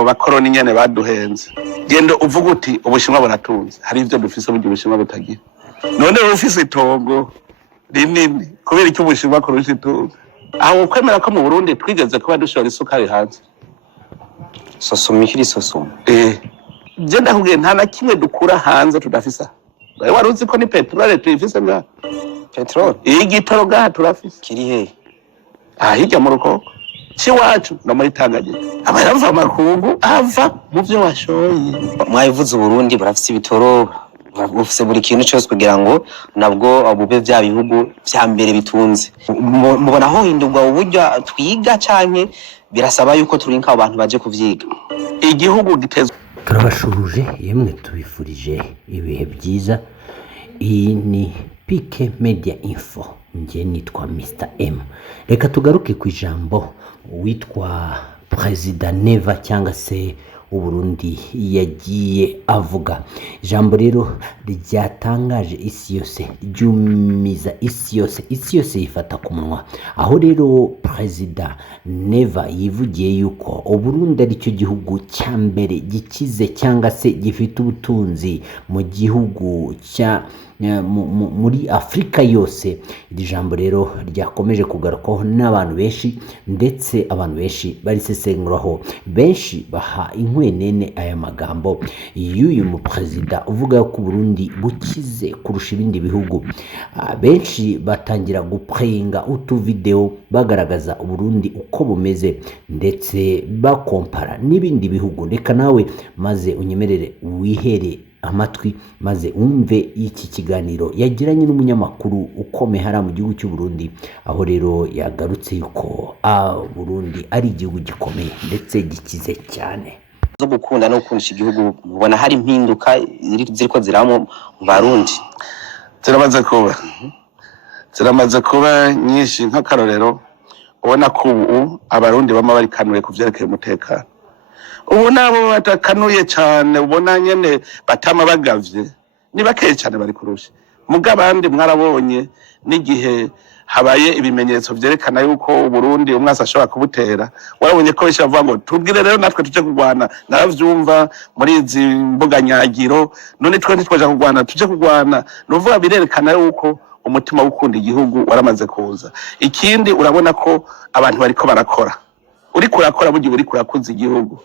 abakoroni nyene baduhenze gendo uvuga uti ubushinwa buratunze hari ivyo dufise buryo ubushinwa butagira none ufise itongo rinini kubera iki ubushinwa kurusha itunga aho kwemera ko mu Burundi twigeze kuba dushora isukari hanze sosumikiri sosum je ndakubwiye nta na kimwe dukura hanze tudafisa wari uzi ko ni petrole tuyifise nga petrol igitoro gaha turafise kiri he hirya mu rukoko ciwacu no muri Tanganyika abayava amakungu ava mu vyo washoye mwayivuze Burundi barafise ibitoro bufise buri kintu cyose kugira ngo nabwo bube vya bihugu vya mbere bitunze mubona aho hindurwa uburyo twiga canke birasaba yuko turinka abantu baje kuvyiga igihugu gitezwe turabashuruje yemwe tubifurije ibihe byiza. Iyi ni Pike Media Info, nje nitwa Mr M. Reka tugaruke ku ijambo witwa President Neva cyangwa se Uburundi yagiye avuga. Ijambo rero ryatangaje isi yose, ryumiza isi yose yifata ku munwa. Aho rero President Neva yivugiye yuko Uburundi ari cyo gihugu cya mbere gikize cyangwa se gifite ubutunzi mu gihugu cya muri Afrika yose. Iri jambo rero ryakomeje kugarukaho n'abantu benshi, ndetse abantu benshi barisesenguraho, benshi baha inkwenene aya magambo y'uyu mu president uvuga ko Burundi bukize kurusha ibindi bihugu. Benshi batangira guprenga utu video bagaragaza Burundi uko bumeze, ndetse bakompara n'ibindi bihugu. Reka nawe maze unyemerere wihere amatwi maze umve iki kiganiro yagiranye n'umunyamakuru ukomeye hara mu gihugu cy'u Burundi, aho rero yagarutse yuko Burundi ari igihugu gikomeye ndetse gikize cyane. Zo gukunda no gukundisha igihugu mubona hari impinduka ziriko ziramo mu Barundi ziramaze kuba nyinshi. Nk'akarorero ubona ko ubu abarundi bama bari kanuye kuvyerekeye umutekano. Ubu nabo batakanuye cyane, ubona nyene batama bagavye ni bakeye cyane bari kurusha mugabandi. Mwarabonye n'igihe habaye ibimenyetso vyerekana yuko Burundi umwasa ashobora kubutera, warabonye ko bisha bavuga ngo tubwire rero natwe tuje kurwana. Naravyumva muri izi mbuga nyagiro, none twe ntitwaje kurwana, tuje kurwana. Nuvuga birerekana yuko umutima w'ukunda igihugu waramaze kuza. Ikindi urabona ko abantu bariko barakora, uri kurakora buryo uri kurakuza igihugu.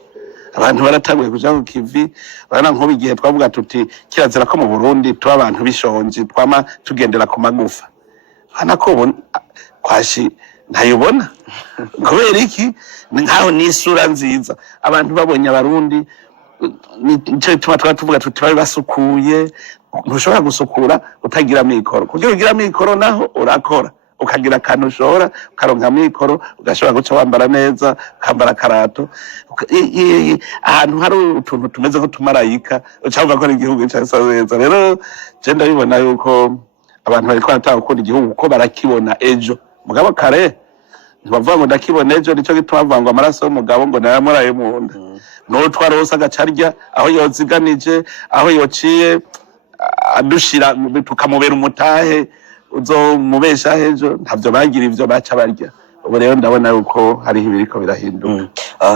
Abantu baratanguye kuja ku kivi, bana nko bigihe twavuga tuti kirazira ko mu Burundi tuba abantu bishonje twama tugendera ku magufa. Hana ko kwashi ntayubona kubera iki nkaho ni isura nziza. Abantu babonye abarundi nico tuvuga tuti bari basukuye. Ntushobora gusukura utagira mikoro, kugira ugira mikoro naho urakora ukagira kantu ushora ukaronka mikoro, ugashobora guca wambara neza, ukambara karato. Ahantu hari utuntu tumeze nko tumarayika ucavuga ko ari igihugu cyasa neza. Rero je ndabibona yuko abantu bariko baratanga gukunda igihugu ko barakibona ejo. Mugabo kare ntibavuga ngo ndakibona ejo, nico gituma bavuga ngo amaraso y'umugabo ngo nayamuraye mu nda. No twarose agacarya aho yoziganije, aho yociye adushira tukamubera umutahe uzomubesha hejo. Ntavyo bagira ivyo baca barya. Ubu rero ndabona yuko hari ibiriko birahinduka.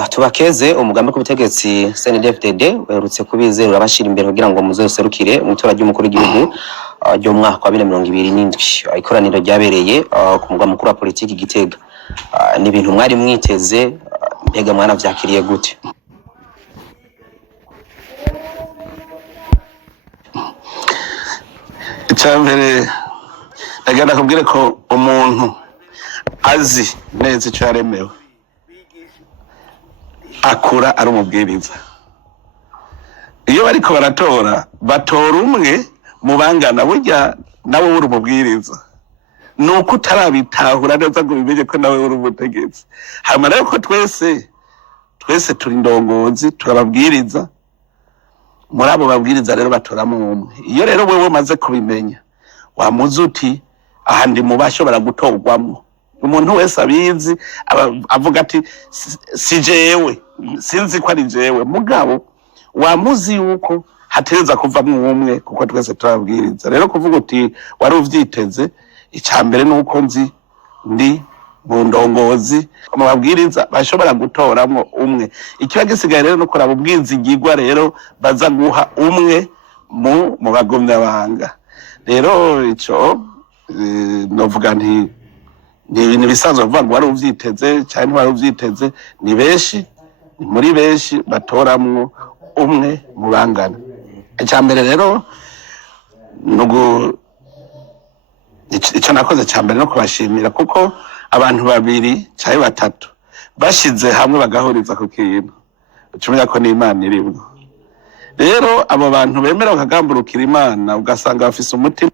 Tubakeze umugambi kubutegetsi CNDD-FDD werutse kubizera abashira imbere kugira ngo muzoserukire mu tora ry'umukuru w'igihugu ryo mwaka wa 2027. Ikoraniro ryabereye ku mugwa mukuru wa politiki Gitega. Ni ibintu mwari mwiteze, mbega mwana vyakiriye gute? Icyambere ndagenda kubwire ko umuntu azi neza icyo yaremewe akura ari umubwiriza. Iyo bariko baratora batora umwe mu bangana, burya nawe uri umubwiriza. Nuko utarabitahura neza ngo bimenye ko nawe uri umutegetsi. Hama rero ko twese turi ndongozi, turababwiriza. Muri abo babwiriza rero batoramo umwe. Iyo rero wewe maze kubimenya wamuze uti aha ndi mu bashobora gutorwamo. Umuntu wese abizi avuga ati si jewe, sinzi ko ari jewe. Mugabo wamuzi yuko hatereza kuvamo umwe kuko twese turabwiriza. Rero kuvuga uti wari uvyiteze, icambere nuko nzi ndi mu ndongozi mu babwiriza bashobora gutoramwo umwe. Ikiba gisigaye rero no kuraba ubwizigirwa rero baza guha umwe mu bagumyabanga. Rero ico novuga nti ni ibintu bisanzwe kuvuga ngo wari uvyiteze cyane ntiwari uvyiteze, ni benshi, muri benshi batoramwo umwe mu bangana. Icyambere rero icyo nakoze cyambere no kubashimira kuko abantu babiri cyangwa batatu bashize hamwe bagahuriza ku kintu ucumenya ko n'Imana irimwo. Rero abo bantu bemera bakagamburukira Imana ugasanga bafise umutima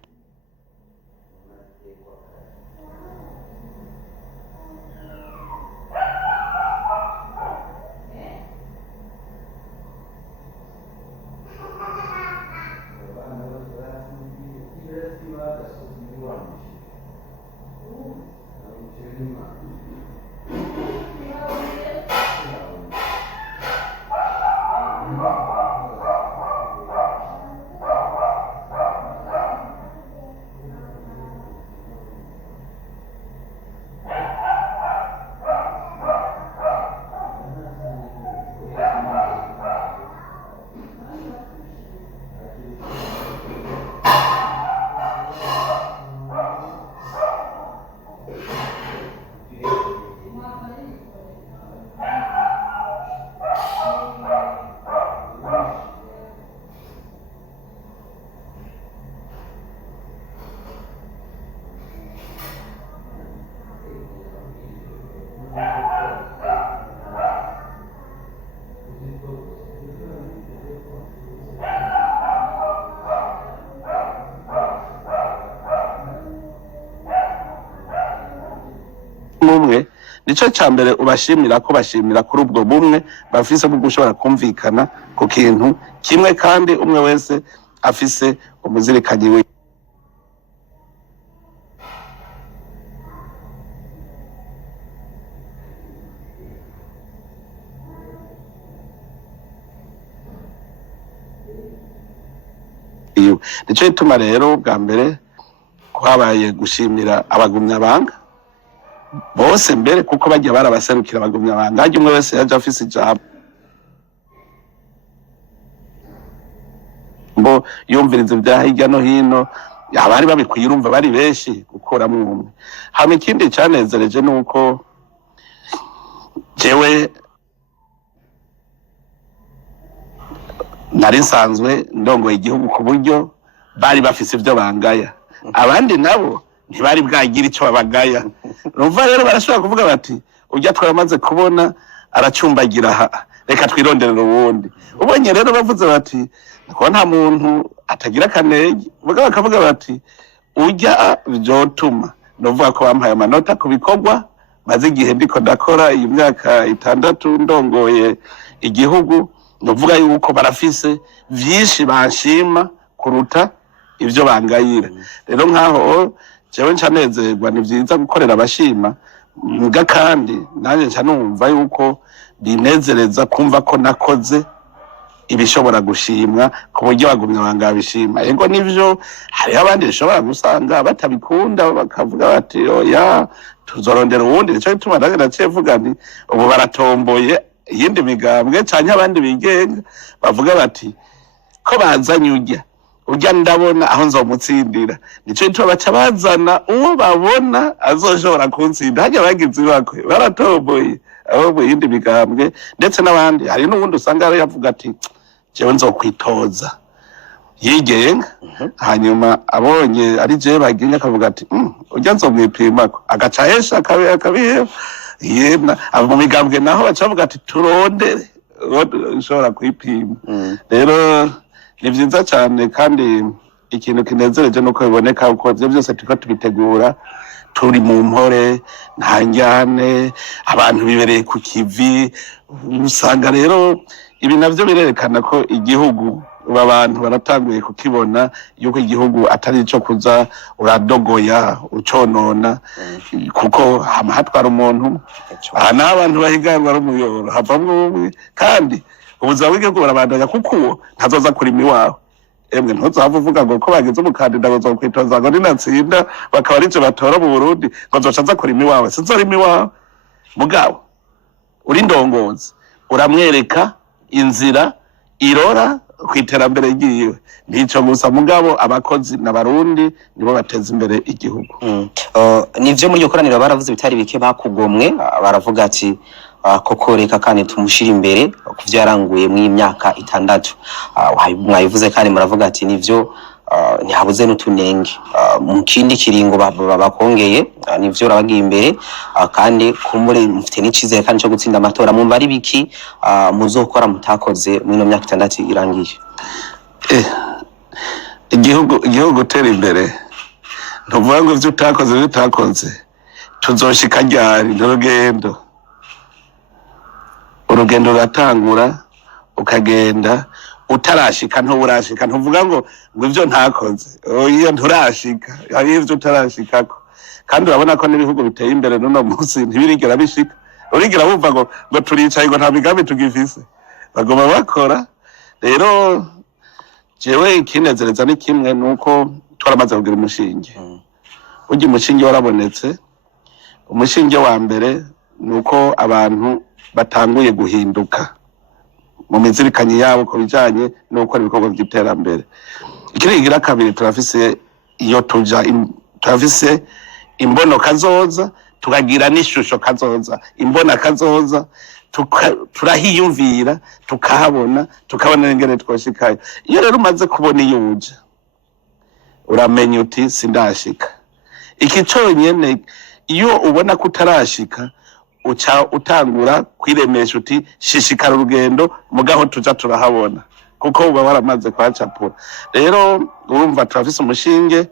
umwe. Nico cyambere ubashimira ko bashimira kuri ubwo bumwe bafise bwo gushobora kumvikana ku kintu kimwe kandi umwe wese afise umuzirikanyi we. Nico ituma rero bwa mbere kwabaye gushimira abagumyabanga bose mbere kuko bajya barabaserukira abagumyabanga, hajya umwe wese yaje afise ijambo mbo yumviriza ibya hirya no hino, abari babikwiye urumva bari benshi gukuramo umwe. Hama ikindi cyanezereje nuko jewe nari nsanzwe ndongoye igihugu ku buryo bari bafise ibyo bangaya, abandi nabo ntibari bwagira icyo babagaya. Urumva rero barashobora kuvuga bati ujya twaramaze kubona aracumbagira aha, reka twironderera uwundi. Ubonye rero bavuze bati ko nta muntu atagira akanenge, bakavuga bati ujya byotuma novuga ko bampaye amanota ku bikorwa maze igihe ndiko ndakora iyi myaka 6 ndongoye igihugu. Novuga yuko barafise vyinshi banshima kuruta ivyo bangayira. Rero nkaho jewe ncanezerwa, ni vyiza gukorera abashima mbwa kandi nanje nca numva yuko binezereza kumva ko nakoze ibishobora gushimwa ku buryo bagumye bangabishima. Ego nivyo hariho abandi bishobora gusanga batabikunda bakavuga bati oya tuzorondera uwundi. Nico gituma naciye vuga nti ubu baratomboye iyindi migambwe canke abandi bigenga bavuga bati ko bazanye urya ndabona aho nzomutsindira. Nico gituma baca bazana uwo babona azoshobora kuntsinda. Hajya bagize bakwe baratomboye abo mu yindi migambwe ndetse n'abandi. Hari n'ubundi usanga yari yavuga ati jewe nzokwitoza yigenga, hanyuma abonye ari jewe bagenga akavuga ati urya nzomwipimako, agaca hesha akabiheba. Yena abo mu migambwe naho bacavuga ati turondere ushobora kwipima. Rero ni vyiza cyane kandi ikintu kinezereje nuko biboneka uko ivyo byose turiko tubitegura turi mu mpore nta njyane, abantu bibereye ku kivi. Usanga rero ibi navyo birerekana ko igihugu abantu baratanguye kukibona yuko igihugu atari ico kuza uradogoya uconona, kuko hatwara umuntu aha abantu bahiganwa ari umuyoboro havamwo umwe kandi ubuzima bw'igihugu barabandanya kuko uwo ntazoza kurima iwawe. emwe ntuzava uvuga ngo ko bagize umukandida ngo zokwitoza ngo ninatsinda bakaba arico batora mu Burundi ngo zoca aza kurima iwawe sinzorima iwawe mugabo uri ndongozi uramwereka inzira irora kwiterambere ryiwe nico gusa mugabo abakozi n'abarundi nibo bateza imbere igihugu. Nivyo muri yokoraniro baravuze bitari bike bakugomwe baravuga ati koko reka kandi tumushira imbere kuvyo yaranguye mu imyaka 6 mwayivuze kandi muravuga ati nivyo ntihabuze n'utunenge mu kindi kiringo bakongeye nivyo rabagiye imbere kandi kumure mufite n'icizere kandi cyo gutsinda amatora mumva ari biki muzokora mutakoze mu myaka 6 irangiye. Igihugu tera imbere ntuvuga ngo ivyo utakoze tuzoshika ryari urugendo ruratangura ukagenda utarashika ntuburashika ntuvuga ngo ivyo ntakoze iyo nturashika ari ivyo utarashikako kandi urabona ko n'ibihugu biteye imbere n'uno munsi ntibirigera bishika urigera bumva ngo turicaye ngo nta migambi tugifise bagoma bakora rero jewe ikinezereza ni kimwe nuko twaramaze kugira umushinge urya umushinge warabonetse umushinge wa mbere nuko abantu batanguye guhinduka mu mizirikanye yabo ko bijanye no gukora ibikorwa by'iterambere. Ikirigira kabiri turafise iyo turafise imbono kazoza tukagira n'ishusho kazoza imbona kazoza turahiyumvira tukahabona tukabona ingene twoshikaye. Iyo rero umaze kubona iyuje uramenya uti sindashika iki conyene iyo ubona kutarashika uca utangura kwiremesha uti shishikara urugendo mugaho tuja turahabona kuko uba waramaze kwacapura. Rero urumva turafise umushinge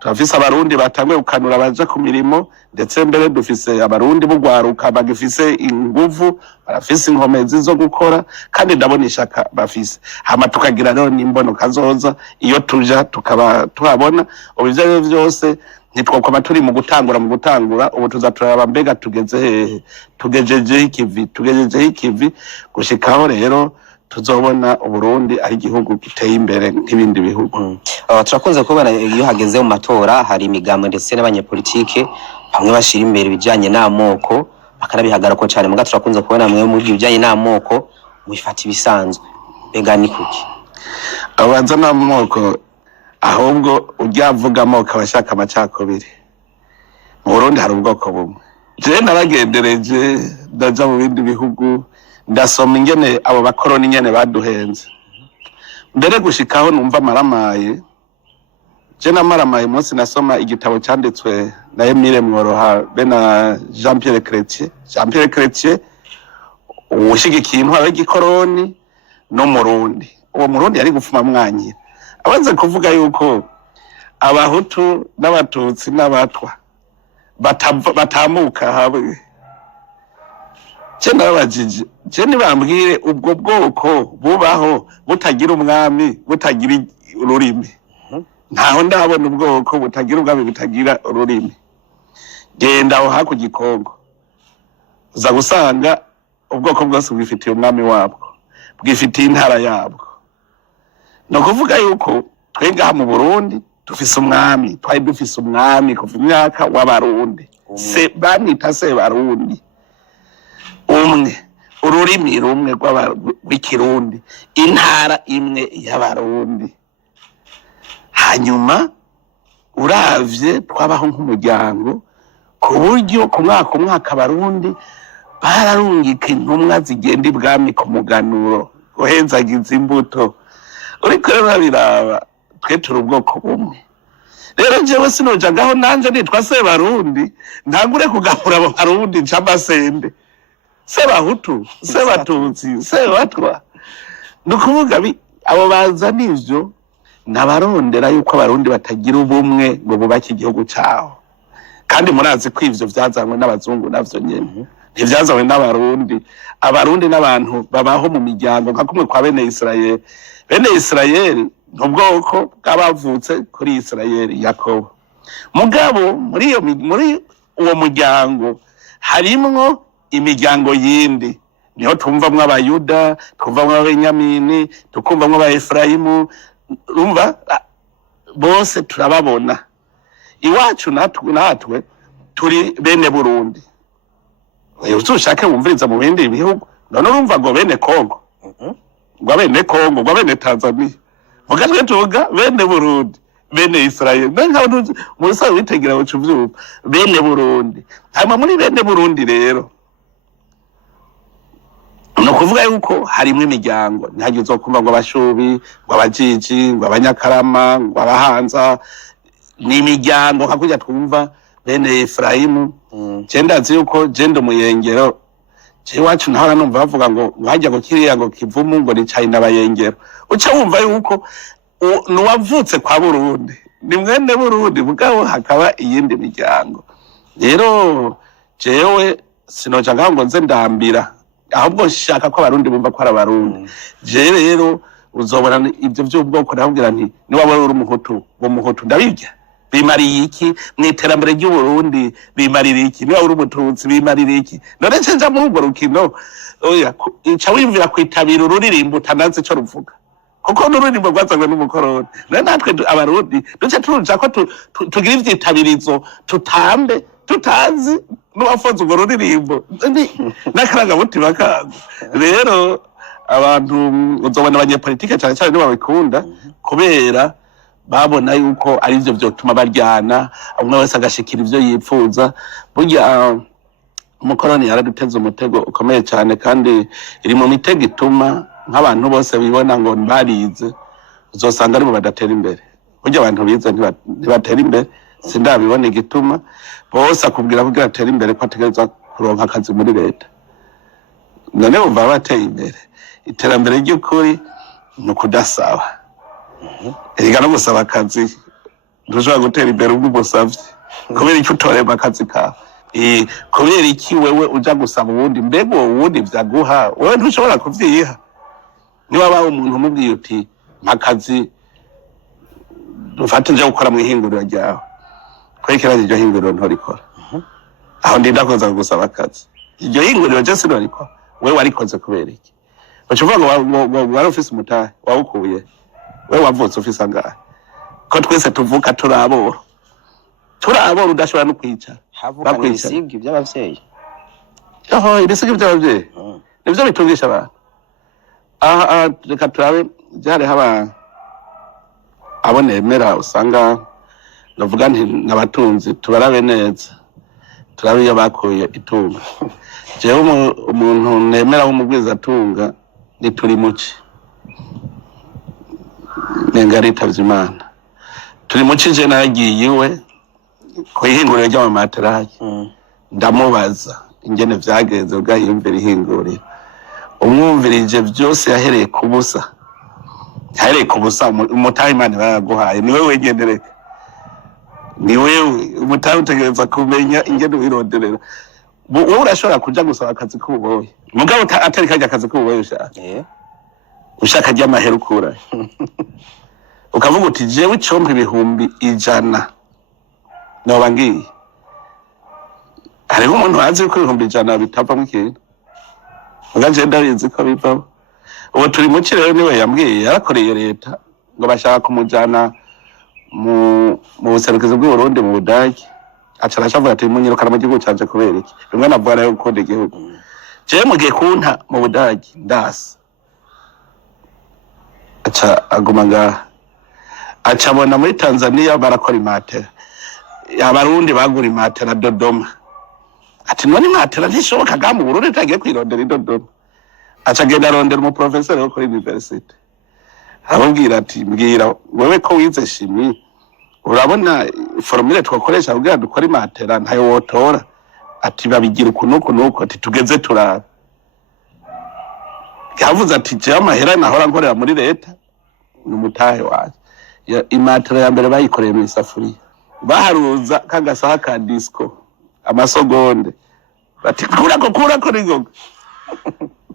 turafise abarundi batanguye gukanura baja ku mirimo ndetse mbere dufise abarundi bugwaruka bagifise inguvu barafise inkomezi zo gukora kandi ndabona ishaka bafise hama tukagira rero n'imbono kazoza iyo tuja tukaba tuhabona ubivyo byose nitwokoma turi mu gutangura ubu tuzaturaba mbega tugeze hehe tugejeje ikivi gushikaho rero tuzobona Uburundi ari igihugu giteye imbere nk'ibindi bihugu. Turakunze kubona iyo hageze mu matora hari imigambo ndetse n'abanyepolitike bamwe bashira imbere bijanye n'amoko bakarabihagarako cyane muga turakunze kubona mwe mu bijanye n'amoko mwifata ibisanzwe mbega ni kuki abanza n'amoko ahubwo ujyavuga amoko abashaka amacakubiri mu Burundi hari ubwoko bumwe je naragendereje ndaja mu bindi bihugu ndasoma ingene abo bakoroni nyene baduhenze mbere gushikaho numva maramaye je namaramaye munsi nasoma igitabo cyanditswe na Emile Mworoha bena Jean Pierre Chrétien ushigikiye intwaro y'igikoroni no Murundi uwo Murundi yari gufuma mwanyira abanze kuvuga yuko abahutu n'abatutsi n'abatwa batamuka hamwe cyenda babajije je nibambwire ubwo bwoko bubaho butagira umwami butagira ururimi ntaho ndabona ubwoko butagira ubwami butagira ururimi genda aho hakurya Kongo uza gusanga ubwoko bwose bwifitiye umwami wabwo bwifitiye intara yabwo no kuvuga yuko twenga mu Burundi dufise umwami twari dufise umwami kuva imyaka w'abarundi se banita se barundi umwe ururimi rumwe rw'ikirundi intara imwe y'abarundi hanyuma uravye twabaho nk'umuryango ku buryo ku mwaka abarundi bararungika intumwa zigenda ibwami ku muganuro guhenzagiza imbuto uriko rero biraba twe turi ubwoko bumwe rero jewe sinojagaho nanje nitwa se barundi ntangure kugahura abo barundi nc'amasende se bahutu se batutsi se batwa nukuvuga abo baza nivyo nabarondera yuko abarundi batagira ubumwe ngo bubake igihugu caho kandi murazi ko ivyo vyazanywe n'abazungu navyo nyene ntivyazanywe n'abarundi abarundi n'abantu babaho mu miryango nka kumwe kwa bene Israeli ubwoko bw'abavutse kuri Israeli Yakobo mugabo muri uwo muryango harimwo imiryango yindi niho tumvamwo abayuda twumvamwo abenyamini tukumvamwo aba Efraimu urumva bose turababona iwacu natwe turi bene Burundi ushake wumviriza mu bindi bihugu none urumva ngo bene Kongo ngo bene Kongo ngo bene Tanzania vuga twe tuvuga bene Burundi bene Israel none muri sawe witegera ucu vyumva bene Burundi hama muri bene Burundi rero no kuvuga yuko harimo imiryango ntagiye uzokumva ngo abashubi ngo abajiji ngo abanyakarama ngo abahanza ni imiryango hakurya twumva bene Efraimu ndazi yuko jendo muyengero iwacu naho numva bavuga ngo hajya ngo kiriya ngo kivumu ngo ni China bayengero uca wumva yuko nuwavutse kwa Burundi ni mwene Burundi mugabo hakaba iyindi miryango rero jewe sinoja ngo nze ndambira ahubwo shaka ko abarundi bumva ko ari abarundi je rero uzobona ibyo by'ubwoko ndabwira nti ni waba uri umuhutu wo muhutu ndabirya bimariye iki mwiterambere ry'u Burundi bimarira iki ni waba uri umututsi bimarira iki none cenja muri urwo rukino oya ica wimvira kwitabira ururirimbo utanazi ico ruvuga kuko n'ururirimbo rwazanywe n'umukoroni none natwe abarundi duce turuja ko tugira ivyitabirizo tutambe tutazi n'uwafunze urwo ruririmbo n'akarangamutima kago rero abantu uzobona abanyepolitike cyane cyane nibo babikunda kubera babona yuko ari byo byotuma baryana umwe wese agashikira ivyo yipfuza burya umukoroni yaraduteze umutego ukomeye cyane kandi iri mu mitego ituma nk'abantu bose bibona ngo barize uzosanga ari bo badatera imbere burya abantu bize ntibatera imbere sindabibona igituma bose akubwira kugira atera imbere ko ategereza kuronka akazi muri leta none bumva bateye imbere iterambere ry'ukuri ni ukudasaba ega no gusaba akazi ntushobora gutera imbere ubwo umusavye kubera icyo utorema akazi kawe kubera iki wewe uja gusaba uwundi mbega uwo wundi vyaguha wewe ntushobora kuvyiha niba bawe umuntu umubwiye uti mpakazi dufate nja gukora mu ihinguriro ryawe kwekera iryo hinguriro ntorikora aho ndinda koza gusaba akazi iryo hinguriro je sinarikora wewe warikoze kubera iki bacuvuga ngo wari ufise umutahe wawukuye wewe wavutse ufise angahe ko twese tuvuka turabora udashobora no kwicara havuka ibisigi by'abavyeyi ibisigi by'abavyeyi nivyo bitungisha abantu aha reka turabe byari haba abo nemera usanga navuga nti nabatunzi tubarabe neza turabe iyo bakuye itunga jewe umuntu nemera w'umugwiza atunga ni turi muci nengaritavye Imana turi muci je nagiye iwe ko ihinguriro ry'amamaterayi ndamubaza ingene vyagenze ugahiyumvira ihinguriro umwumvirije byose yahereye kubusa umutahe Imana baraguhaye ni wewe wegendereka ni wewe umutahe utegereza kumenya ingene wironderera wowe urashobora kuja gusaba akazi k'ububoyi mugabo atari kajya akazi k'ububoyi ushaka ry'amahera ukura ukavuga uti jewe icompa 100 noba ngiye hariho umuntu azi ko 100 bitavamo ikintu ugaje ndabizi ko bivamo ubu turi mu kirero niwe yambwiye yarakoreye leta ngo bashaka kumujana mu buserukizi bw'u Burundi mu Budagi acara shavuga ati munyirukana mu gihugu cyaje kubera iki rimwe navura yo gukunda igihugu je mugiye kunta mu Budagi ndasa aca aguma ngaha acabona muri Tanzania barakora imatera abarundi bagura imatera Dodoma ati none imatera ntishoboka ga mu Burundi tagiye kwirondera i Dodoma aca genda arondera umu professor wo kuri university arabwira ati mbwira wewe ko wize shimi urabona formule twakoresha kugira dukora imatera ntayo wotora ati babigira kunuko ati tugeze turara yavuze ati je amahera nahora nkorera muri leta n'umutahe waje imatera ya mbere bayikoreye mu isafuriya baharuza kagasaha ka disco amasogonde bati kurako ningoga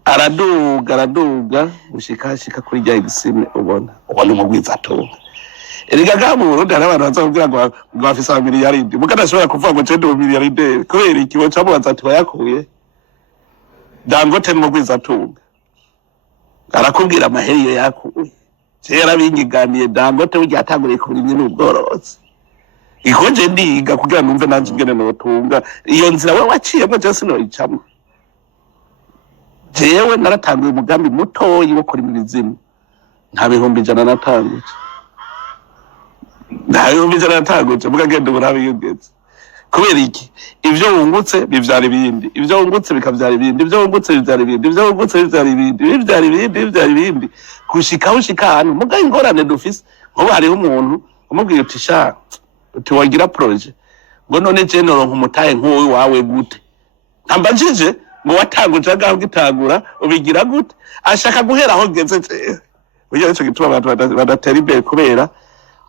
araduga ushika kuri rya exime ubona umugwiza atunga erega gamu Burundi hari abantu bazakubwira ngo bafise amamiliyaridi mukadashobora kuvuga ngo cende miliyaride kubera ikibo camubaza ati bayakuye Dangote n'umugwiza atunga arakubwira amaheri yo yakuye kera binyiganiye Dangote burya yatanguriye ku burimyi n'ubworozi ikoje ndiga kugira numve nanje ingene notunga iyo nzira we waciyemo je sinoyicamo jewe naratanguye umugambi mutoyi wo kurima ibizimu nta bihumbi 100 natanguje muga genda burabe yugeze kubera iki ivyo wungutse bivyara ibindi ivyo wungutse bikavyara ibindi ivyo wungutse bivyara ibindi ivyo wungutse bivyara ibindi kushika ahantu muga ingorane dufise nkuba hariho umuntu umubwiye uti sha uti wagira projet ngo none je noronka umutahe nk'uwo wawe gute ntamba njije ngo watanguje agaho gitangura ubigira gute ashaka guhera aho geze burya ico gituma abantu badatera imbere kubera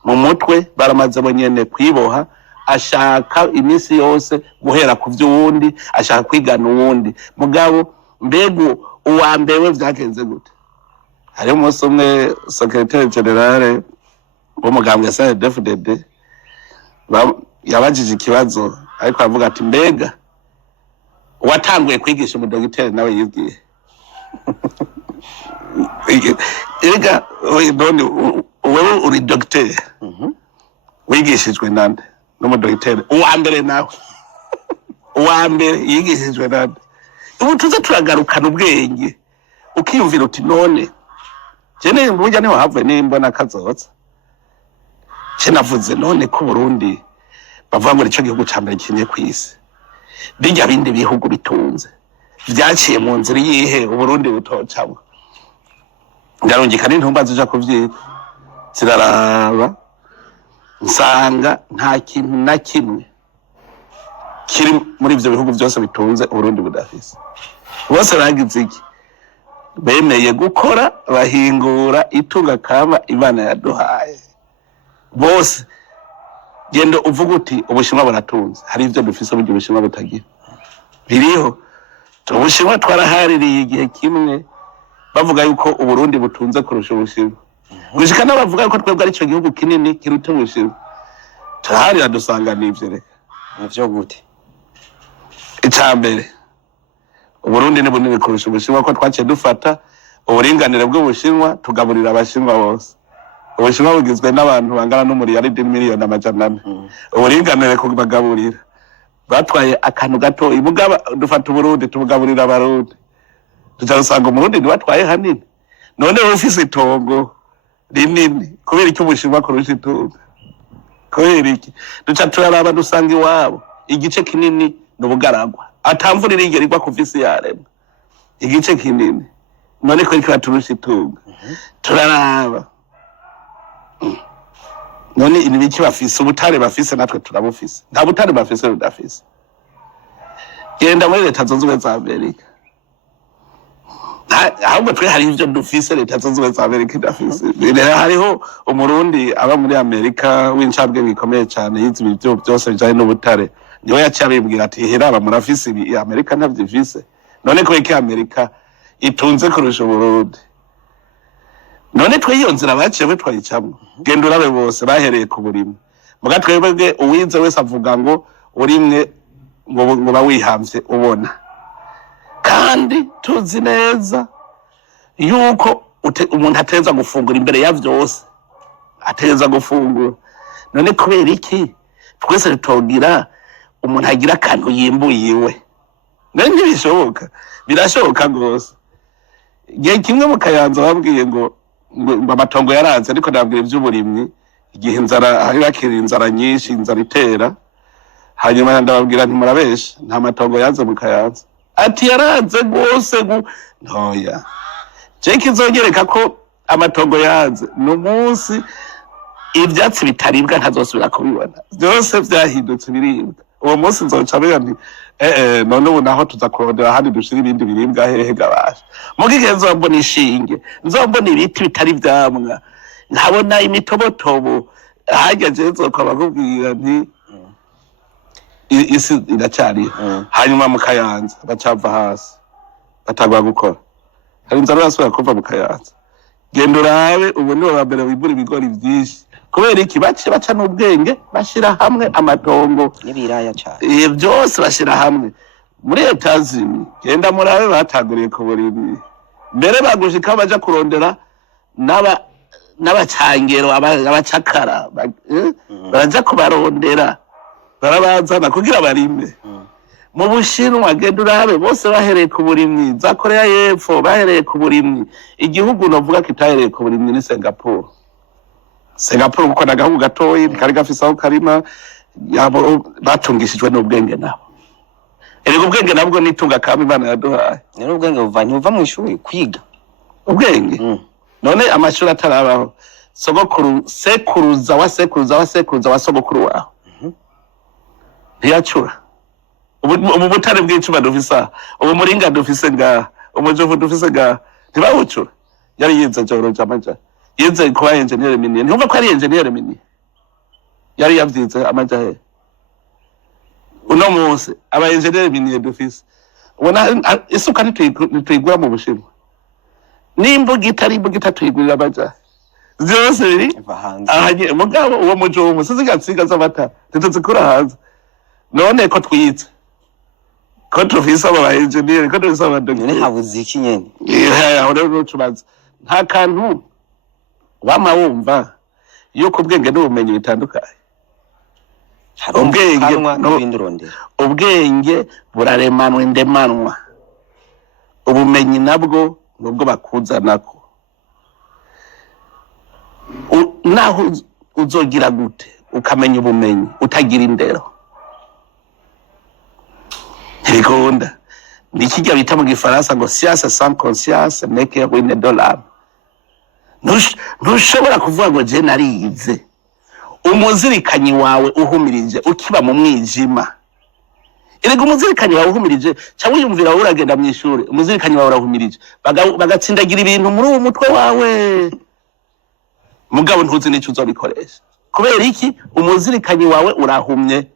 mu mutwe baramaze bonyene kwiboha ashaka iminsi yose guhera ku vy'uwundi ashaka kwigana uwundi mugabo mbego uwambewe vyagenze gute hari umunsi umwe secrétaire général w'umugambwe ya CNDD-FDD yabajije ikibazo ariko avuga ati mbega watanguye kwigisha umudogiteri nawe yibwiye ega none wewe uri docteur wigishijwe nande n'umudogiteri uwambere nawe uwambere yigishijwe nande ubu tuze turagarukana ubwenge ukiyumvira uti none jene burya niho havuye n'imbona kazoza navuze none ko Burundi bavuga ngo ico gihugu ca mbere kinye kwisi bijya bindi bihugu bitunze vyaciye mu nzira yihe Burundi butocamwe ndarungika n'intumba zija kuvyiga ziraraba nsanga nta kintu na kimwe kiri muri ivyo bihugu byose bitunze Burundi budafise bose bagize iki bemeye gukora bahingura itunga kama Imana yaduhaye bose gendo uvuga uti Ubushinwa buratunze hari ivyo dufise buryo Ubushinwa butagira biriho Ubushinwa twarahaririye igihe kimwe bavuga yuko Uburundi butunze kurusha Ubushinwa gushika n'abavuga ko twebwe ari cyo gihugu kinini kiruta Ubushinwa turahari dusanga n'ivyo reka ivyo gute icambere Uburundi ni bunini kurusha Ubushinwa ko twaciye dufata uburinganire bw'Ubushinwa tugaburira abashinwa bose Ubushinwa bugizwe n'abantu bangana n'umuriyaridi miliyoni amajana 4 uburinganire kubagaburira batwaye akantu gato ibugaba dufata Uburundi tubugaburira abarundi tuzasanga Umurundi batwaye hanini none ufise itongo rinini kubera iki Ubushinwa kurusha itongo kubera iki duca turaraba dusanga iwabo igice kinini n'ubugaragwa atamvura irigera igwa kuvisi yaremwe igice kinini none ko iki baturusha itongo turaraba none inibiki bafise ubutare bafise natwe turabufise nta butare bafise rudafise genda muri leta zunze ubumwe za Amerika ahubwo twe hari ivyo dufise leta zunze ubumwe za Amerika idafise hariho umurundi aba muri Amerika w'incabwe gikomeye cyane yize ibyo byose bijanye n'ubutare niwe yaciye abibwira ati heraba murafise ibi Amerika ntavyifise none ko iki Amerika itunze kurusha Burundi none twe iyo nzira baciye twayicamwe genda urabe bose bahereye ku burimo muga twebwe uwize wese avuga ngo urimwe ngo bawihamvye ubona kandi tuzi neza yuko umuntu ateza gufungura imbere ya vyose ateza gufungura none kubera iki twese tutogira umuntu agira akantu yimbuyiwe none ntibishoboka birashoboka gose igihe kimwe mu Kayanza babwiye ngo amatongo yaranze ariko ndabwira ivy'uburimyi igihe inzara hari bakiri inzara nyinshi inzara itera hanyuma ndababwira nti murabesha nta matongo yanze mu Kayanza ati yaranze gose ntoya je kizogereka ko amatongo yanze no munsi ivyatsi bitaribwa ntazosubira kubibona byose vyahindutse biribwa uwo munsi nzoca bega nti none ubu naho tuza kurondera handi dushira ibindi biribwa hehe gabasha mugihe nzombona ishinge nzombona ibiti bitari vyamwa nkabona imitobotobo hajya je nzokaba kubwira nti isi iracari hanyuma mu Kayanza bacava hasi batagwa gukora hari inzara yasubira kuva mu Kayanza genda urabe ubu nibo bambere bibura ibigori vyinshi kubera iki baca n'ubwenge bashira hamwe amatongo n'ibiraya cyane byose bashira hamwe muri Etazini genda murabe bataguriye ku burimi mbere bagushika baja kurondera n'abacangero abacakara baraja kubarondera barabazana kugira barime. Mu Bushinwa genda urabe bose bahereye ku burimyi, za Korea y'Epfo bahereye ku burimyi. Igihugu novuga kitahereye ku burimyi ni Singapore kuko nagahugu gatoyi kari gafise aho karima yabo batungishijwe n'ubwenge nabo. Erega ubwenge nabwo nitunga kama Imana yaduhaye. Rero ubwenge buva mu ishuri kwiga. Ubwenge none amashuri atarabaho sekuruza wa sogokuru waho ntiyacura. Ubu butare bw'icuma dufise, ubu muringa dufise ngaha, umujovu dufise ngaha, ntibawucura. Yari yize geology amaja, yize kuba engineer minier. Ntumva ko ari engineer minier, yari yavyize amaja he. Uno munsi aba engineer minier dufise, ubona isuka ntituyigura mu Bushinwa, n'imbugita tuyigurira amaja vyose biri ahanye. Mugabo uwo mujovu sizigatsinga z'amata ntituzikura hanze. None ko twize ko tufise aba engineer ko tufise aba doctor none habuze iki nyene aho n'ucubaza nta kantu wama wumva yuko ubwenge n'ubumenyi bitandukanye. Ubwenge buraremanwa indemanwa, ubumenyi nabwo nubwo bakuzanako. Naho uzogira gute ukamenya ubumenyi utagira indero ntibikunda. Ni kijya bita mu Gifaransa ngo science sans conscience n'est que ruine de l'âme. Ntushobora kuvuga ngo je narize. Umuzirikanyi wawe uhumirije ukiba mu mwijima. Erega umuzirikanyi wawe uhumirije cyangwa uyumvira wowe uragenda mu ishuri, umuzirikanyi wawe urahumirije bagatsindagira ibintu muri uwo mutwe wawe, mugabo ntuzi n'icyo uzobikoresha. Kubera iki? Umuzirikanyi wawe urahumye.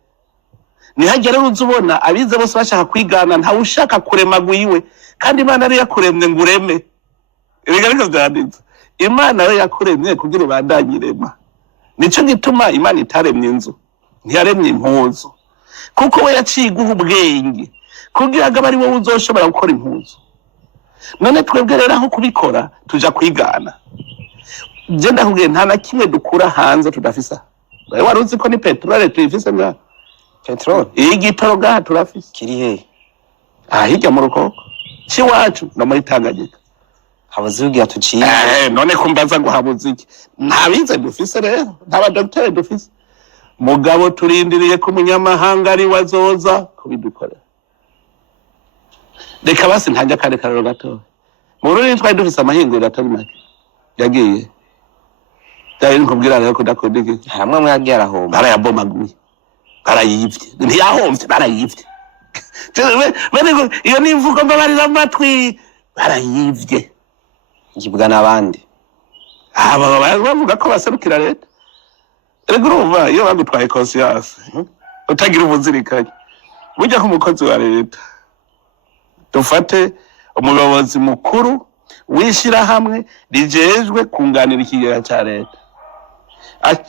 Nihagera uzubona abize bose bashaka kwigana, nta ushaka kurema gwiwe, kandi Imana ari yakuremye ngo ureme. Erega ariko byanditse Imana yo yakuremye kugira ubandanyirema. Nico gituma Imana itaremye inzu, ntiyaremye impuzu, kuko we yaciye iguha ubwenge kugira ngo ari wowe uzoshobora gukora impuzu. None twebwe rero aho kubikora tuja kwigana. Je ndakubwiye nta na kimwe dukura hanze tudafisa. Wari uzi ko ni petrole tuyifise nga petrol igitoro gaha turafise kiri he? Hirya mu Rukoko ciwacu no muri Tanganyika. Habuze ugira tuciye none kumbaza ngo habuze iki? Ntabize dufise rero, ntaba docteur dufise. Mugabo turindiriye ko umunyamahanga ari wazoza kubidukorera. Reka basi ntajya kare karero gato. Mu ruri twari dufise amahinguriro atari make yagiye. Cyari nkubwira rero kudakunda iki? Hamwe mwagiye arahomba. Barayabomaguye. Barayivye. Ntiyahomvye barayivye. Bene iyo nimvugo mbabarira amatwi barayivye. Gibwa nabandi. Aba bavuga ko baserukira leta. Erega urumva iyo bagutwaye conscience utagira umuzirikanye. Burya ko umukozi wa leta dufate umuyobozi mukuru wishira hamwe rijejwe kunganira ikigega cya leta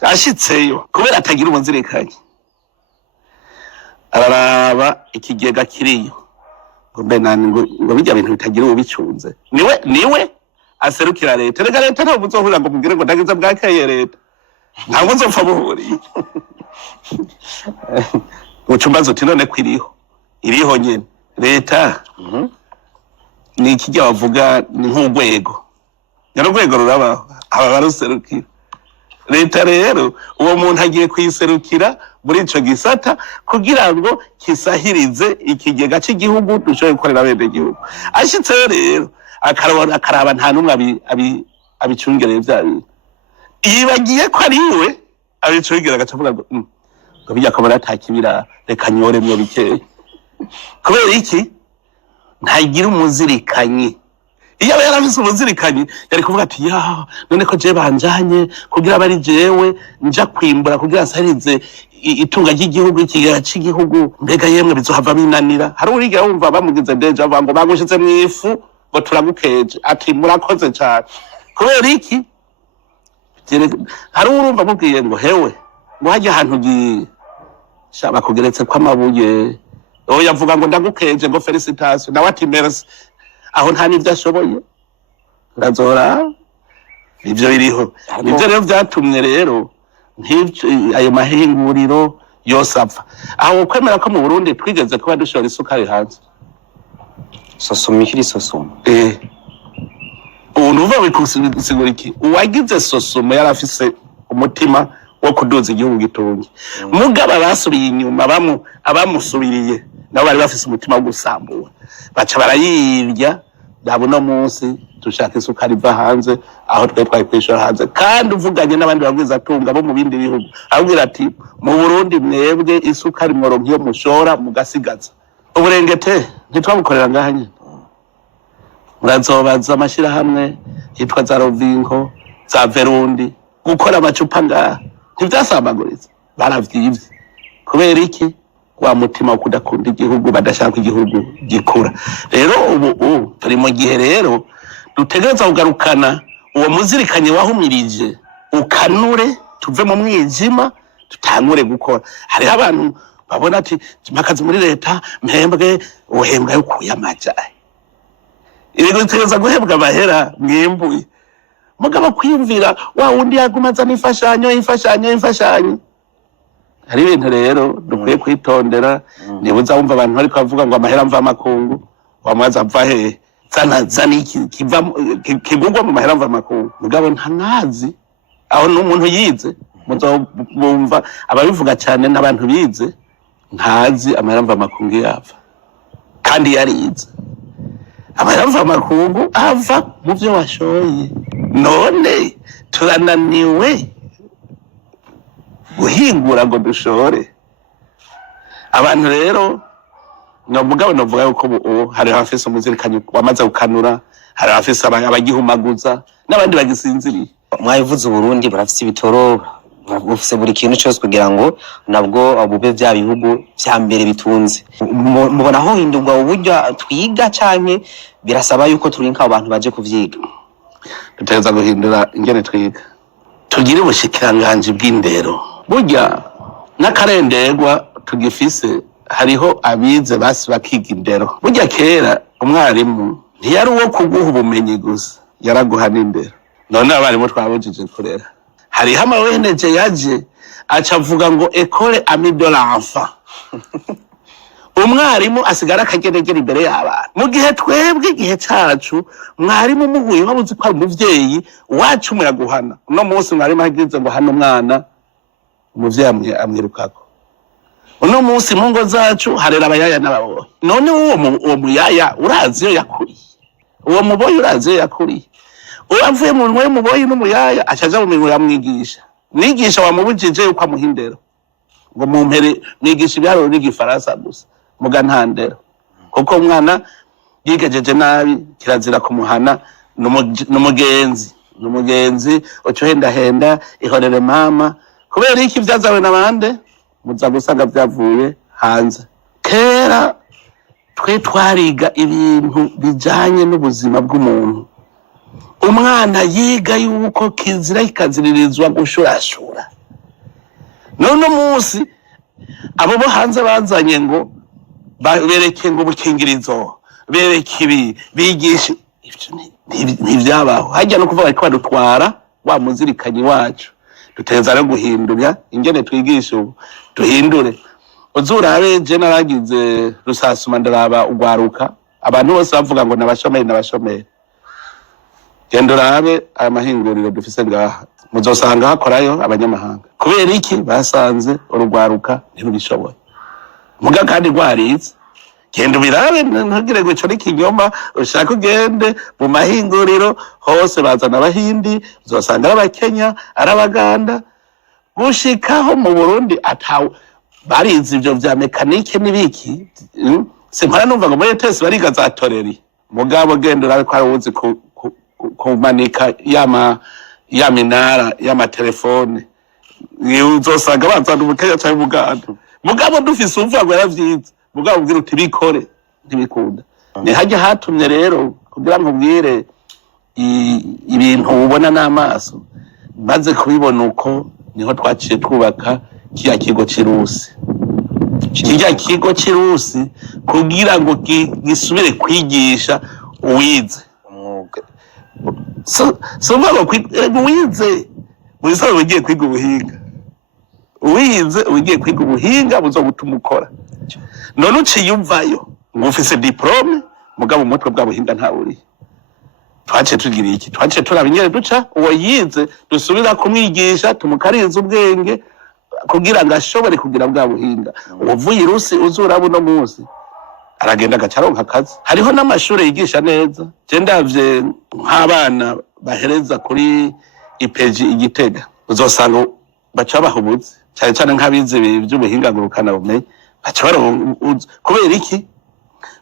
ashitseyo kubera atagira umuzirikanye, araraba ikigega kiriyo ngo mbe nani ngo bijya bintu bitagira ubicunze niwe aserukira leta. Rega leta ntabwo buzohurira ngo mubwire ngo ndagiza bwakeye leta, ntabwo nzopfa buhuriye. Ucumbazo uti none kwiriho iriho nyene leta ni ikijya bavuga ni nk'urwego, nyaro rwego rurabaho aba baruserukira leta. Rero uwo muntu agiye kwiserukira muri ico gisata kugira ngo kisahirize ikigega cy'igihugu dushoboye gukorera bene igihugu. Ashitseyo rero akaraba nta numwe abicungereye bya bintu, yibagiye ko ari we abicungerera agacavuga ngo bijya kabara atakibira reka nyore myo bikeye. Kubera iki? Ntagira umuzirikanyi. Iyo yarafise umuzirikanyi yari kuvuga ati ya none ko je banjanye kugira bari jewe nja kwimbura kugira nsarize itunga ry'igihugu ikigega cy'igihugu, mbega yemwe bizohava binanira. Hari uriga wumva bamugize deja avuga ngo bagushize mu ifu ngo turagukeje, ati murakoze cyane. Kubera iki? Hari urumva mubwiye ngo hewe ngo hajya ahantu giye shaba kugeretse kwa mabuye, yavuga ngo ndagukeje ngo felicitation nawe ati merci, aho nta nivyo ashoboye. Urazora ivyo biriho nivyo rero vyatumye rero ayo mahinguriro yose apfa. Aho kwemera ko mu Burundi twigeze kuba dushora isukari hanze Sosumo ikiri Sosumo ubu nuva bikusigura iki uwagize Sosumo yarafise umutima wo kuduza igihugu gitunge mugaba basubiye inyuma abamusubiriye nabo bari bafise umutima wo gusambura baca barayirya dabo no munsi dushaka isukari iva hanze aho twari kwishora hanze kandi uvuganye n'abandi bagwiza atunga bo mu bindi bihugu abwira ati mu Burundi mwebwe isukari mworonka iyo mushora mugasigaza uburengete ntitwabukorera ngaha nyine murazobaza amashirahamwe yitwa za Rovinko za Verundi gukora amacupa ngaha ntivyasambaguriza baravyivye kubera iki wa mutima wo kudakunda igihugu badashaka igihugu gikura. Rero ubu turi mu gihe rero dutegereza kugarukana uwo muzirikanye wahumirije ukanure tuve mu mwijima tutangure gukora. Hari abantu babona ati makazi muri leta mpembwe uhembwa yo kuyamajaye ibintu dutegereza guhembwa amahera mwimbuye mugabo kwiyumvira wa wundi yagumaza n'imfashanyo hari ibintu rero dukwiye kwitondera niba uzawumva abantu bariko bavuga ngo amahera mva makungu wamaze ava hehe zana kigurwa mu mahera mva makungu mugabo ntanazi aho n'umuntu yize muzobumva ababivuga cyane n'abantu bize ntazi amahera mva makungu yava kandi yarize amahera mva makungu ava mu byo washoye none turananiwe guhingura ngo dushore abantu rero mugabo novuga yuko hari abafise umuzirikanyi wamaze gukanura hari abafise abagihumaguza n'abandi bagisinziriye. Mwabivuze Burundi burafise ibitoro bufise buri kintu cyose kugira ngo nabwo bube vya bihugu vya mbere bitunze mubona aho hindurwa uburyo twiga canke birasaba yuko turinka abantu baje kuvyiga dutegereza guhindura ingene twiga tugire ubushikiranganje bw'indero burya n'akarendegwa tugifise hariho abize basi bakiga indero burya kera umwarimu ntiyari uwo kuguha ubumenyi gusa yaraguha n'indero none abarimu twabujije kurera hariho amaweneje yaje acavuga ngo école amie de l'enfant umwarimu asigara akageregera imbere y'abantu mu gihe twebwe igihe cacu mwarimu muhuye wabuze ko ari umuvyeyi wacu umuyaguhana uno munsi mwarimu agize ngo hano umwana umuvyeyi amwirukako uno munsi mu ngo zacu harera abayaya n'ababoyi none uwo muyaya urazi yo yakuriye uwo muboyi urazi yo yakuriye uwavuye mu nwe y'umuboyi n'umuyaya acaja mu minwe yamwigisha mwigisha wamubujije yuko amuhindero ngo mumpere mwigisha ibiharuro n'igifaransa gusa muga ntandero kuko umwana yigejeje nabi kirazira kumuhana n'umugenzi ucohendahenda ihorere mama kubera iki vyazawe n'abande muza gusanga vyavuye hanze. Kera twe twariga ibintu bijanye n'ubuzima bw'umuntu umwana yiga yuko kizira kikaziririzwa gushurashura none munsi abo bo hanze bazanye ngo bereke ngo ubukingirizo bereke ibi bigisha ntibyabaho hajya no kuvuga ko badutwara wa muzirikanyi wacu duteza no guhindura ingene twigisha ubu duhindure uzurabe je naragize rusasuma ndaraba ugwaruka abantu bose bavuga ngo nabashomeri genda urabe aya mahinguriro dufise ngaha muzosanga hakorayo abanyamahanga kubera iki basanze urugwaruka ntibishoboye muga kandi rwarize genda ubirabe ntugire ngo ico n'ikinyoma ushaka ugende mu mahinguriro hose bazana abahindi uzosanga ari abakenya ari abaganda gushikaho mu Burundi atawe barize ivyo vya mekanike n'ibiki simpara numva ngo muri ETS bariga za toreri mugabo genda urabe ko ari uzi kumanika ya minara y'amatelefone uzosanga bazana umukenya cyangwa umuganda mugabo dufise umva ngo yaravyize mugabo ubwira uti bikore ntibikunda ni hajya hatumye rero kugira ngo ubwire ibintu ubona n'amaso maze kubibona uko niho twaciye twubaka kiya kigo cirusi kijya kigo cirusi kugira ngo gisubire kwigisha uwize soma wize wize ugiye kwiga ubuhinga wize ugiye kwiga ubuhinga buzogutuma ukora none uciyumvayo ngo ufise diplome mugabo umutwe bwa buhinga ntawuri twace tugira iki twace turabinyere duca uwo yize dusubira kumwigisha tumukariza ubwenge kugira ngo ashobore kugira bwa buhinga uvuye irusi uzura buno munsi aragenda agacaronka akazi hariho n'amashuri yigisha neza je ndavye nk'abana bahereza kuri IPG Igitega uzosanga baca bahubuze cyane cyane nk'abize by'ubuhinga ngurukana bumenyi baca kubera iki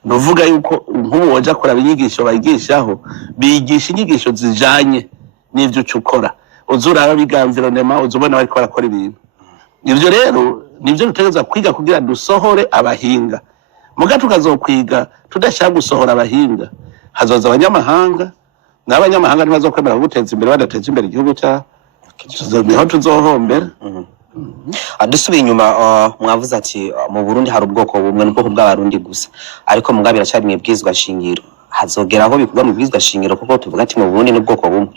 nuvuga yuko nk'ubu waja kuraba inyigisho bayigishaho bigisha inyigisho zijanye n'ivyo ucukora uzuraba bigamvironema uzubona bariko barakora ibintu ivyo rero nivyo dutegereza kwiga kugira dusohore abahinga muga tukazokwiga tudashaka gusohora abahinga hazoza abanyamahanga n'abanyamahanga ntibazokwemera guteza imbere badateza imbere igihugu cya niho tuzohombera dusubiye inyuma mwavuze ati mu Burundi hari ubwoko bumwe n'ubwoko bw'abarundi gusa ariko mugabira cyari mwibwizwa shingiro hazogeraho bikorwa mu bwizwa shingiro kuko tuvuga ati mu Burundi n'ubwoko bumwe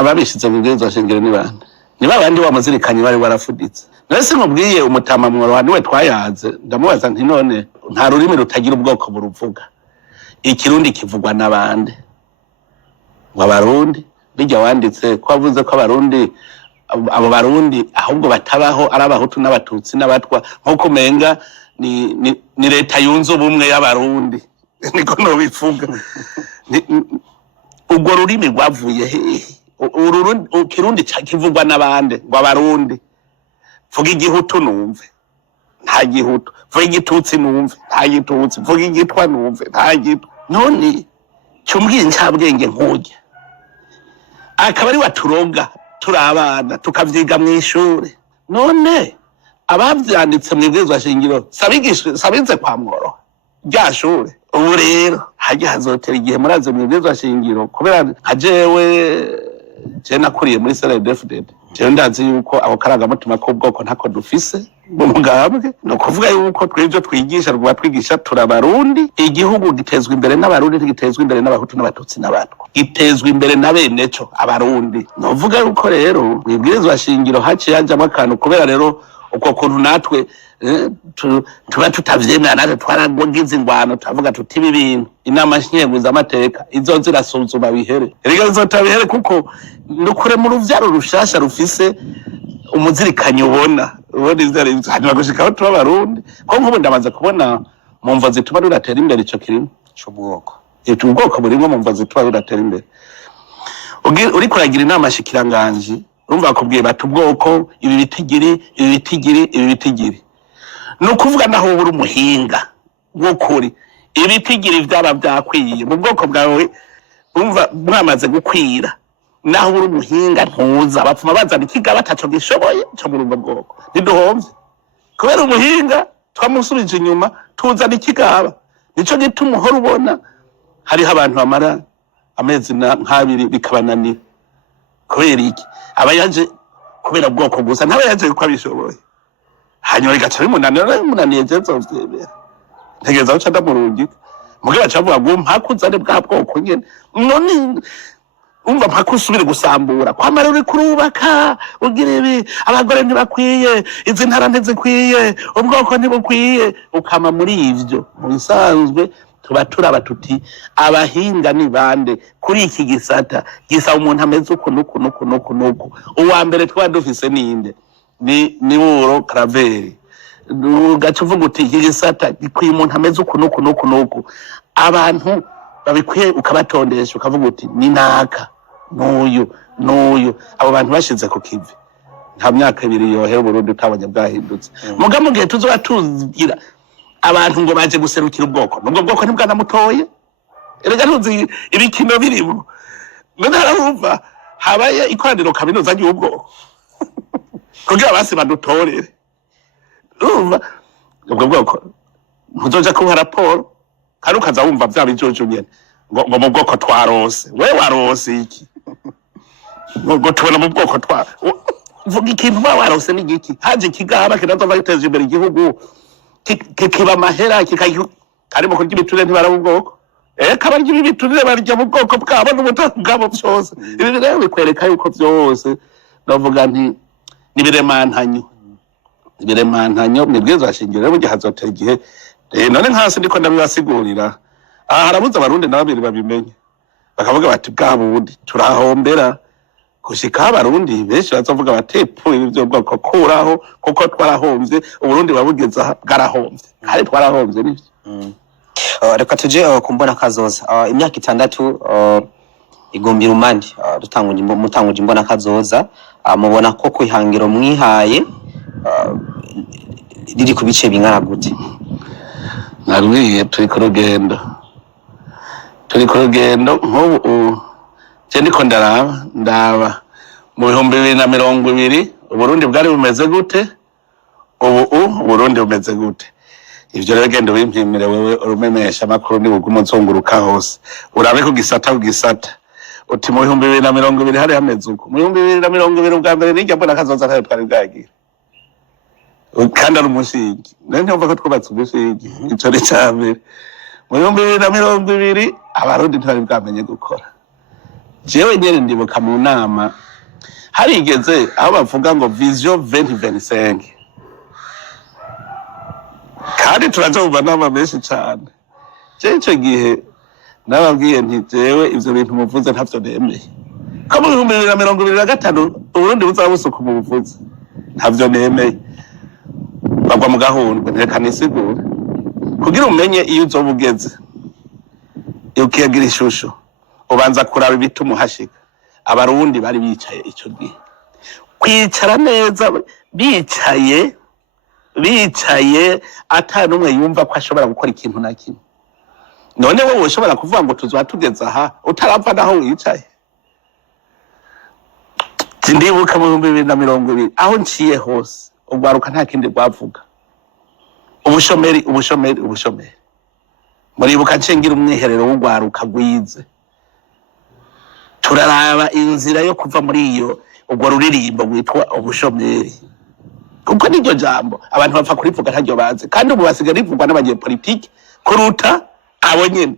ababishize mu bwizwa shingiro ni bande ni babandi wamuzirikanye bari warafuditse nese nkubwiye umutama mworo niwe twayaze ndamubaza nti none nta rurimi rutagira ubwoko buruvuga ikirundi kivugwa n'abande w'abarundi bijya wanditse ko avuze ko abarundi abo barundi ahubwo batabaho ari abahutu n'abatutsi n'abatwa nko kumenga ni leta yunze ubumwe y'abarundi niko no bivuga ubwo rurimi rwavuye kirundi kivugwa n'abande ngo abarundi vuga igihutu numve nta gihutu vuga igitutsi numve nta gitutsi vuga igitwa numve nta gitwa none cyumbwiye ncabwenge nkujya akaba ari waturoga turabana tukavyiga mu ishure none abavyanditse mu bwizwa shingiro sabize kwa mworo rya shure ubu rero hajya hazotera igihe muraze mu bwizwa shingiro kubera nkajewe je nakuriye muri CNDD-FDD je ndazi yuko abo karangamutima k'ubwoko ntako dufise mu mugambwe no kuvuga yuko twebwe twigisha rwa twigisha turabarundi igihugu gitezwe imbere n'abarundi ntigitezwe imbere n'abahutu n'abatutsi n'abatwa gitezwe imbere na bene cyo abarundi novuga yuko rero mwibwirizwa shingiro haciye hajamo akantu kubera rero uko kuntu natwe tuba tutavyemera natwe twaragize ingwano tuvuga tuti ibi bintu inama nshinguza amateka izo zirasuzuma bihere rega izotabihere kuko ndukure mu ruvyaro rushasha rufise umuzirikanyo ubona izari hanyuma gushikaho tuba abarundi ko nk'ubu ndamaze kubona mu mvo zituma ruratera imbere ico kirimo c'ubwoko ubwoko burimo mu mvo zituma ruratera imbere uri kuragira inama shikiranganje urumva bakubwiye bati ubwoko ibi bitigiri no kuvuga naho buri umuhinga w'ukuri ibitigiri vyaba byakwiye mu bwoko bwawe urumva mwamaze gukwira naho buri umuhinga ntuza bapfuma bazana ikiga bataco gishoboye cyo muri ubwo bwoko niduhomvye kubera umuhinga twamusubije inyuma tuzana ikigaba nico gituma uhora ubona hariho abantu bamara amezi nk'abiri bikabananira kubera iki abayaje kubera bwoko gusa ntabayaje ko abishoboye hanyuma bigaca bimunaniye jezo vyemera ntegeza uca ndamurugi muge bacavuga ngo mpakuzane bwa bwoko nyene none umva mpakusubire gusambura kwamara uri kurubaka ugira ibi abagore ntibakwiye izi ntara ntizikwiye ubwoko ntibukwiye ukama muri ivyo mu bisanzwe tuba turaba tuti abahinga ni bande kuri iki gisata gisa umuntu ameze uku nuku uwa mbere twa dufise ninde ni Buro Karaveri ugaca uvuga uti iki gisata gikwiye umuntu ameze uku nuku abantu babikwiye ukabatondesha ukavuga uti ni naka n'uyu abo bantu bashize ku kivi nta myaka ibiri yohera Burundi utabonye bwahindutse muga mu gihe tuzoba tugira abantu ngo baje guserukira ubwoko nubwo bwoko ntibwanamutoye erega ntuzi ibikino birimo ndarumva habaye ikoraniro kaminuza y'ubwoko kugira basi badutorere urumva ubwo bwoko ntuzoja kuba raporo kandi ukaza wumva vya bijojo nyene ngo mu bwoko twarose we warose iki ngo tubona mu bwoko vuga ikintu warose n'igiki haje ikigaba kinazova giteza imbere igihugu kikiba mahera karimo kurya ibiture ntibaraba ubwoko kabarya ibi biturire barya mu bwoko bwabo n'ubutaka bwabo byose. Ibi rero bikwereka yuko byose ndavuga nti nibiremantanyo nibwiza shingiro rero hazotera igihe none nkase ndiko ndabibasigurira harabuze abarundi nababiri babimenye bakavuga bati bwa bundi turahombera gushika abarundi benshi bazovuga batepo ibi byo bwoko kuraho kuko twarahombye uburundi babugeza bwarahombye kandi twarahombye nivyo. Reka tuje kumbona kazoza imyaka 6 igombira umandi mutanguje imbona kazoza mubona ko kwihangiro mwihaye riri ku bice bingana gute? Narwiye turi ku rugendo nk'ubu je ndiko ndaba mu 2020 Uburundi bwari bumeze gute ubu Burundi bumeze gute. Ivyo rero genda wimpimire wewe urumemesha makuru ni bugumuzunguruka hose urabe ku gisata uti mu 2020 hari hameze uko mu 2020 ubwa mbere nijya mbona kazoza ntayo twari bwagira kandi ari umushingi none ntumva ko twubatse umushingi ico ni cyambere mu 2020 abarundi ntibari bwamenye gukora. Jewe nyene ndibuka mu nama harigeze aho bavuga ngo vision 2025 kandi turazoba nama menshi cyane. Ico gihe nababwiye nti jewe ivyo bintu muvuze ntavyo nemeye ko mu 2025 Uburundi buzabusuka mu buvuzi ntavyo nemeye bagwa mu gahundwe reka nisigure kugira umenye iyo uzobugeze ukiyagira ishusho ubanza kuraba ibituma uhashika. Abarundi bari bicaye ico gihe kwicara neza bicaye ata numwe yumva ko ashobora gukora ikintu na kimwe. None wowe ushobora kuvuga ngo tuzatugeza aha utarapfa naho wicaye? Ndibuka mu 2020 aho nciye hose ugwaruka nta kindi rwavuga ubushomeri. Muribuka cengira umwiherero w'ugwaruka gwize turaraba inzira yo kuva muri iyo ubwo ruririmbo gwitwa ubushomeri kuko niryo jambo abantu bapfa kurivuga ntaryo bazi kandi ubu basigaye rivugwa n'abanyepolitike kuruta abo nyene.